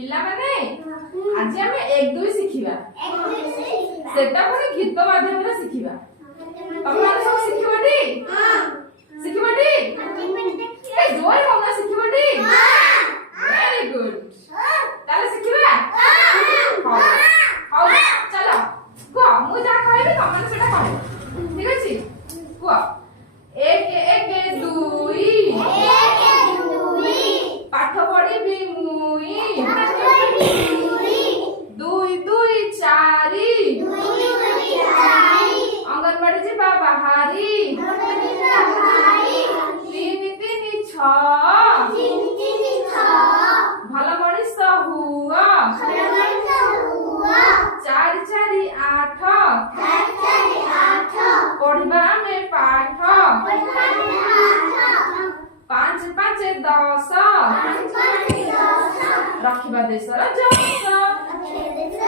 पिला माने आज हम एक दुई शिखिबा सेटा पुनी गीत माध्यम रे शिखिबा तमे माने सब शिखिबटी शिखिबटी ए जोर होना शिखिबटी वेरी गुड ताले शिखिबा हां चलो को मु जा कहबे तमे सेटा कहबो ठीक अछि को एक एक दुई पाठ पढ़ी मुई दुई दुई चारि अंगनवाड़ी जी बाहारी तीन तीन छ भल मनीष हुआ चारि चारि आठ पढ़िबा में पाठ पांच पांच दस रखिबा देशर जस